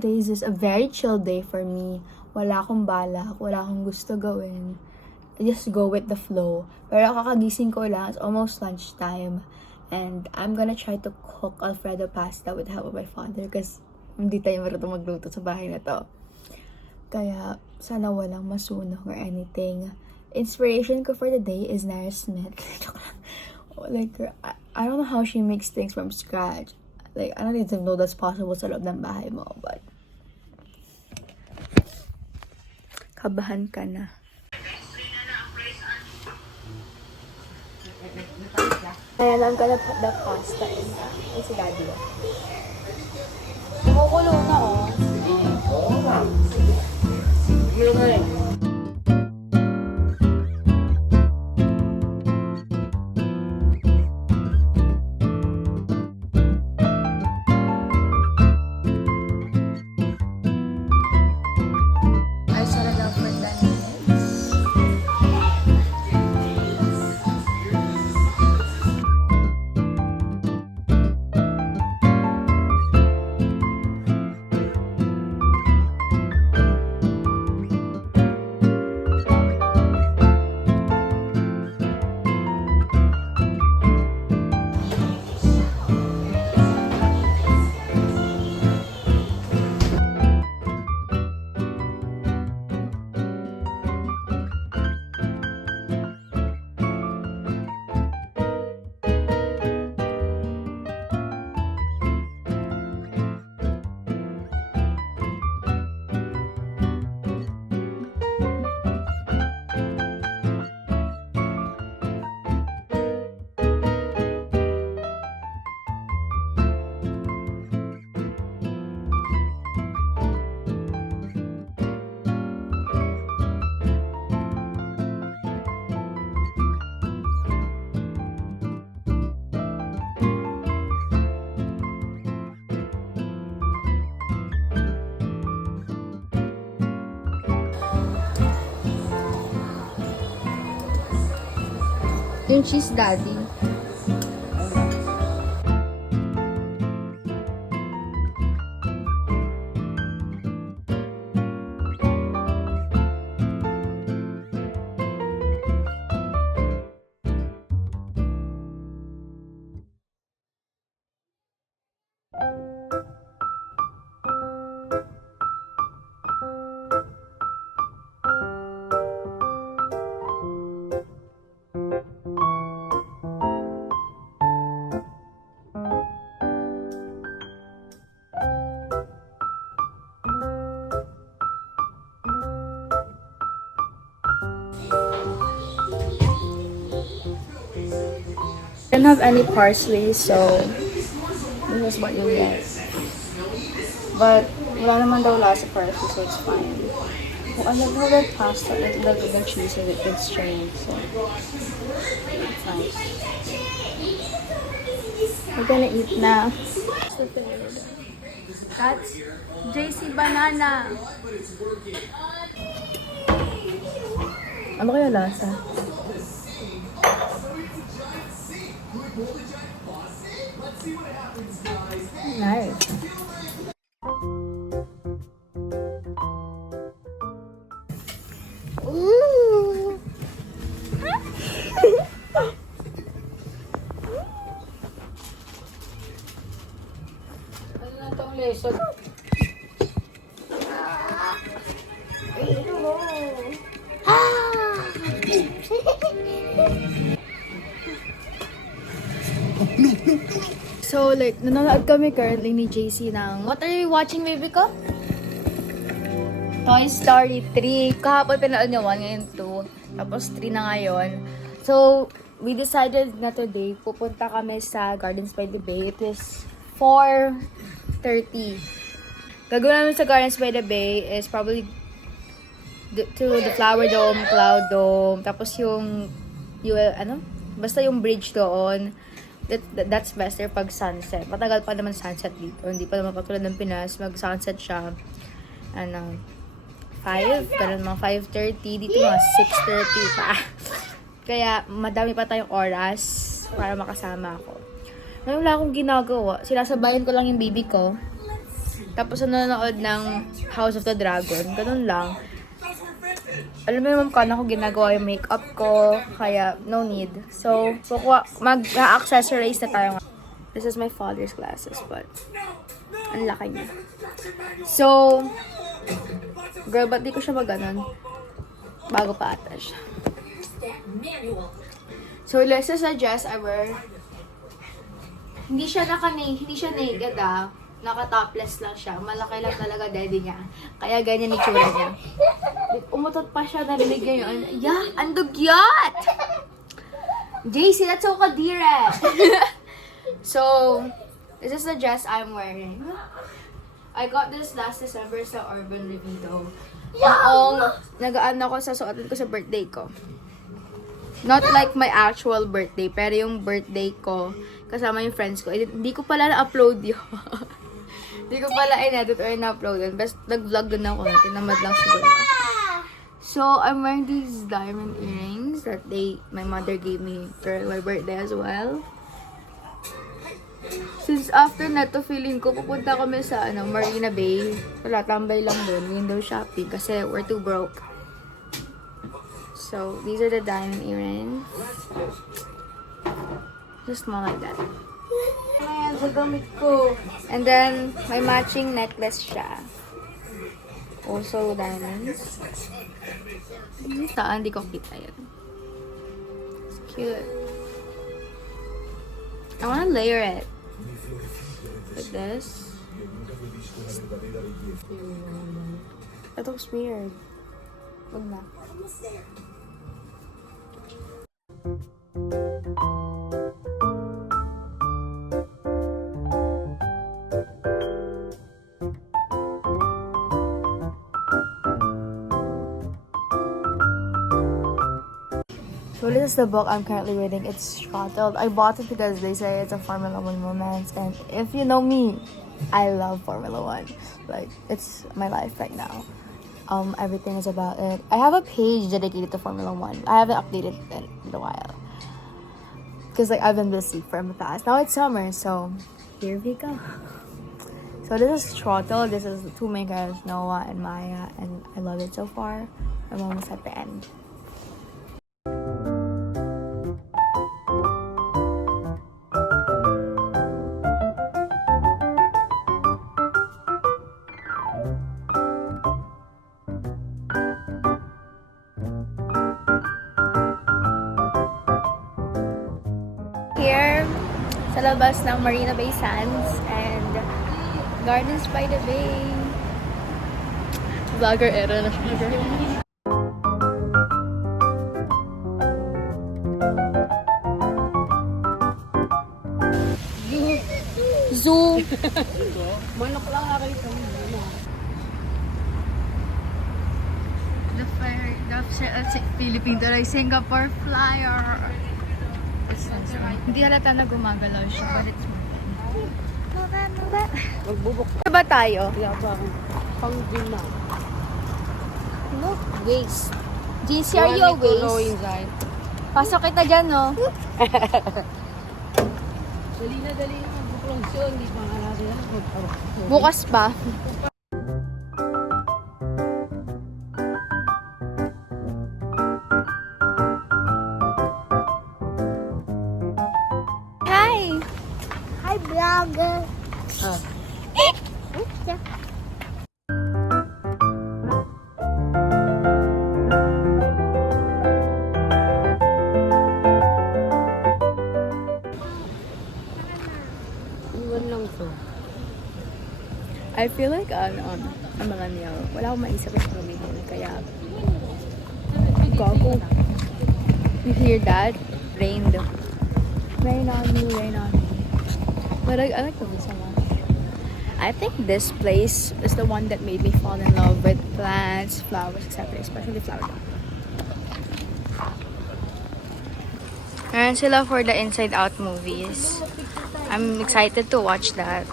today is just a very chill day for me. Wala akong balak, wala akong gusto gawin. I just go with the flow. Pero kakagising ko lang, it's almost lunchtime. And I'm gonna try to cook Alfredo pasta with the help of my father kasi hindi tayo marunong magluto sa bahay na to. Kaya sana walang masunog or anything. Inspiration ko for the day is Nara Smith. Like, I don't know how she makes things from scratch. Like, I don't even know that's possible sa loob ng bahay mo, but kabahan ka na. Ayan, I'm gonna put the pasta in. Ay, si Daddy. Kumukulo na, oh. Oo nga. Sige nga eh. I started off with that. Yung cheese daddy. I don't have any parsley, so this is what you get. But wala naman daw lasa parsley, so it's fine. Oh, I love how the pasta is a little bit of cheese with it gets strained, so it's nice. We're gonna eat now. That's JC Banana. Ano kaya lasa? Nice. Ooh. Ano na itong lesson? So, like, nanonood kami currently ni JC ng what are you watching, baby ko? Toy Story 3. Kahapon pinanood niya 1, ngayon 2. Tapos 3 na ngayon. So, we decided na today, pupunta kami sa Gardens by the Bay. It is 4:30. Gagawin namin sa Gardens by the Bay is probably to the Flower Dome, Cloud Dome, tapos yung basta yung bridge doon. That's better pag sunset. Matagal pa naman sunset dito. Hindi pa naman katulad ng Pinas. Mag-sunset siya, 5, ganun mga 5:30. Dito mga 6:30 pa. Kaya madami pa tayong oras para makasama ako. Ngayon wala akong ginagawa. Sinasabayan ko lang yung baby ko. Tapos nanonood ng House of the Dragon. Ganun lang. Alam mo naman kung ako ginagawa yung makeup ko, kaya no need. So, mag-accessorize na tayo. This is my father's glasses, but ang laki niya. So, girl, ba't di ko siya maganon? Bago pa ata siya. So, let's suggest I wear. Hindi siya naked Naka-topless lang siya. Malaki lang talaga daddy niya. Kaya ganyan yung tsura niya. Umutot pa siya, narinig niya yun. Yeah, ang dugyot! JC, that's so kadire! So, this is the dress I'm wearing. I got this last December sa Urban Revido. Noong nagaan ako sa suotin ko sa birthday ko. Not like my actual birthday, pero yung birthday ko, kasama yung friends ko. Hindi ko pala na-upload yun. Hindi ko pala in-edit or na-upload yun. Basta nag-vlog din ako. Tinamad lang siguro. So, I'm wearing these diamond earrings that my mother gave me for my birthday as well. Since after na to, feeling ko, pupunta kami sa Marina Bay. Wala, tambay lang doon. Window shopping kasi we're too broke. So, these are the diamond earrings. Just small like that. Ayan, sa gamit ko. And then, may matching necklace siya. Also, diamonds. Saan? Hindi ko kita yan. It's cute. I wanna layer it. Like this. It looks weird. Wag na. So this is the book I'm currently reading. It's Throttled. I bought it because they say it's a Formula 1 romance, and if you know me, I love Formula 1. Like, it's my life right now. Everything is about it. I have a page dedicated to Formula 1. I haven't updated it in a while. Because like I've been busy from the past. Now it's summer, so here we go. So this is Throttled. This is the two main characters, Noah and Maya, and I love it so far. I'm almost at the end. Here sa labas ng Marina Bay Sands and Gardens by the Bay. Vlogger era na siya. Zoo. Manok lang nakita mo. The Philippine Tuloy Singapore Flyer. Hindi halata na gumagalaw siya, but it's Magbubok. Ano ba tayo? Kaya pa ako. Pang-gym na. No, waste. GC, are you a waste? Pasok kita dyan, no? Dali na. Magbuklong siya. Hindi pa nga natin yan. Bukas pa. Hi, vlogger. Iwan lang to. I feel like I'm millennial. Wala akong maisip na gamitin. Kaya, gago. You hear that? Rained. Rain on me, rain on me. But I like the view so much. I think this place is the one that made me fall in love with plants, flowers, etc. Especially flower. Meron sila for the Inside Out movies. I'm excited to watch that.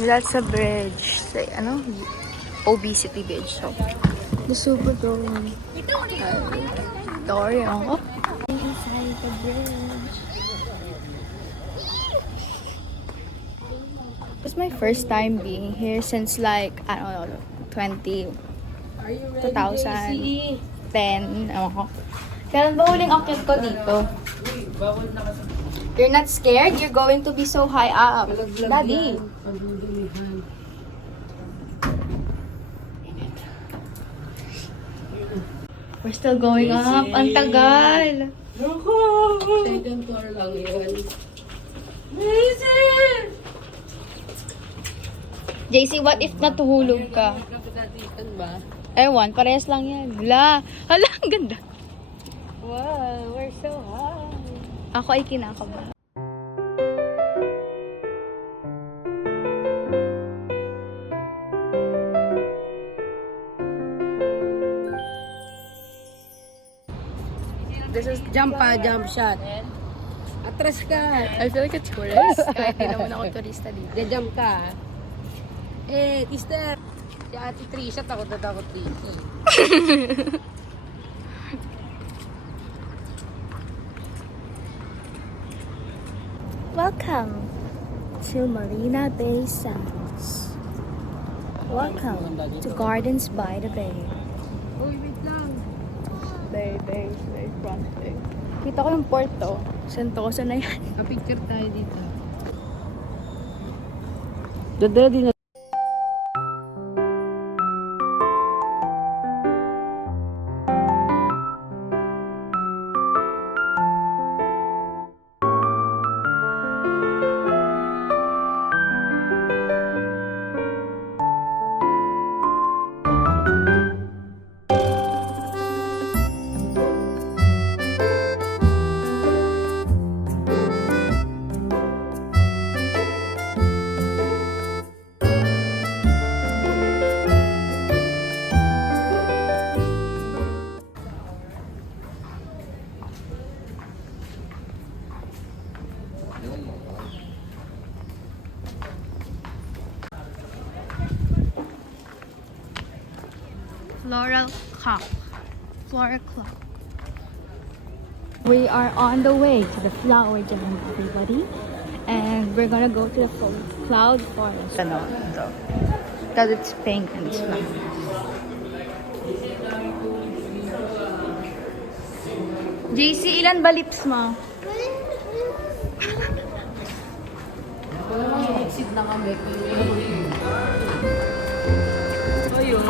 That's a bridge. Say, Obesity Bridge. So, the super dome. Story, oh. Inside the bridge. It's my first time being here since like, I don't know, 20, Are you ready, 2000. JC? 10, ewan ko. Kailan ba huling akyat ko dito? Bawal na kasi. You're not scared? You're going to be so high up. Malaglag Daddy. yan. Pagdudumihan. We're still going up. Ang tagal. Second floor lang yan. JC, what if natuhulog ka? Kapitatitan ba? Ewan, parehas lang yan. Hala, ang ganda. Wow, we're so high. Ako ay kinakabahan. This is jump shot. Atras ka. I feel like a tourist. Kahit di naman ako turista dito. Jump ka. Eh, Tister. Si Ate Trisha, takot na takot dito. Welcome to Marina Bay Sands. Welcome to Gardens by the Bay. Uy, wait lang. Bay, front bay. Kita ko yung port to. Sentosa na yan. Picture tayo dito. Dadala din na. Floral Club. We are on the way to the flower jam, everybody. And we're gonna go to the cloud forest. Ano, because it's pink and it's flowers. JC, ilan ba lips mo? Wala mang exit na kami. Ayun.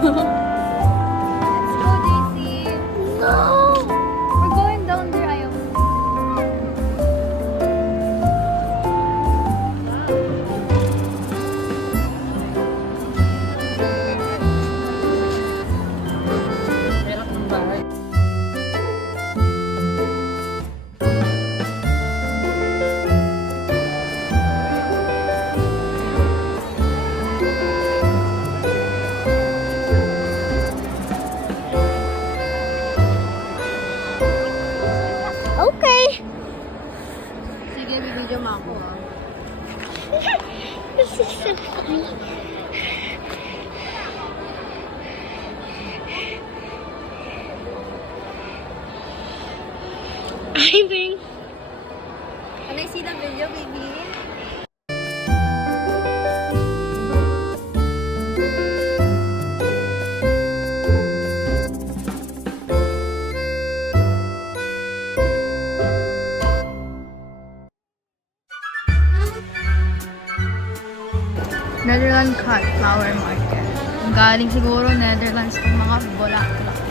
Let's go, JC. No! We're going down there, ayaw. Hirap ng bahay. Okay. Sige, bibidyo mo ako ah. This is so funny. I'm being... Can I see the video, baby? Netherlands Cut Flower Market. Galing siguro Netherlands itong mga bulaklak na to.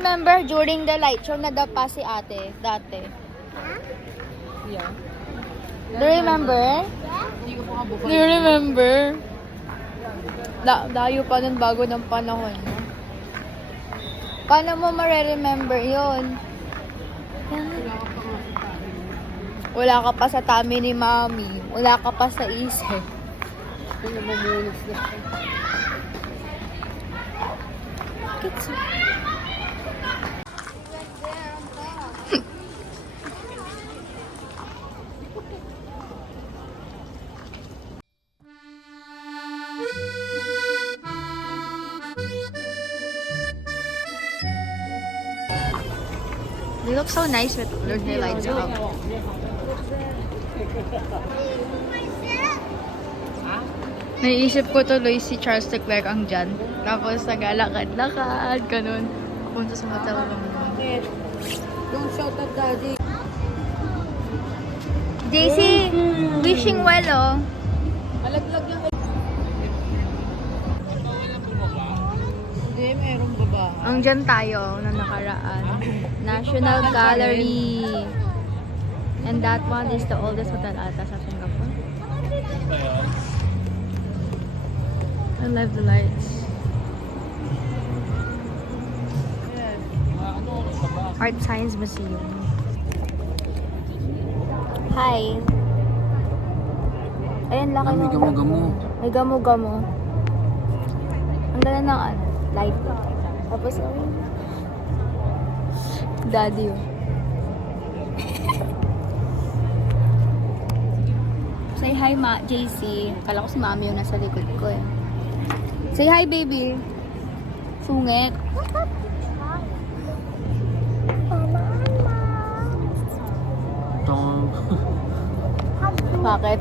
remember during the light show nadapa si ate dati? Yeah. Do you remember? Hindi ko pa Do you remember? Dayo pa nun bago ng panahon. Paano mo mare-remember yun? Wala ka pa sa tummy ni Mami. Wala ka pa sa isip. Yung namumulis na siya. Kitsu. They look so nice with their lights out. Naisip ko tuloy si Charles Leclerc ang dyan. Tapos nagalakad-lakad, ganun. Punta sa hotel room. Don't shout at daddy. JC, wishing well, oh. Alaglag lang. Hindi, mayroong baba. Ang dyan tayo na nakaraan. National Gallery. And that one is the oldest hotel ata sa Singapore. I love the lights. Art Science Museum. Hi. Ayan, laki May ng... gamo-gamo. May gamo-gamo. Ang ganda ng light. Tapos, daddy yun. Say hi, JC. Kala ko si Mami yung nasa likod ko eh. Say hi, baby. Sungit. Bakit?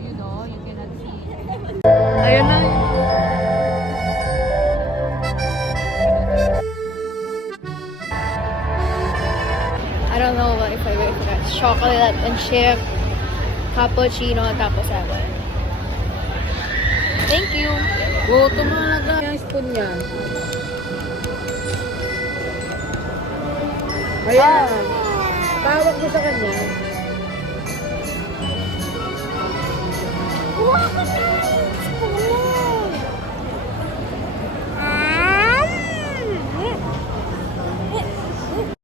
You know, you cannot see. Ayun na. I don't know what if I wait for that. Chocolate and chip, cappuccino, tapos ewan. Thank you. Gutom na lang yung spoon niya. Ayan. Tawag ko sa kanya. Wow!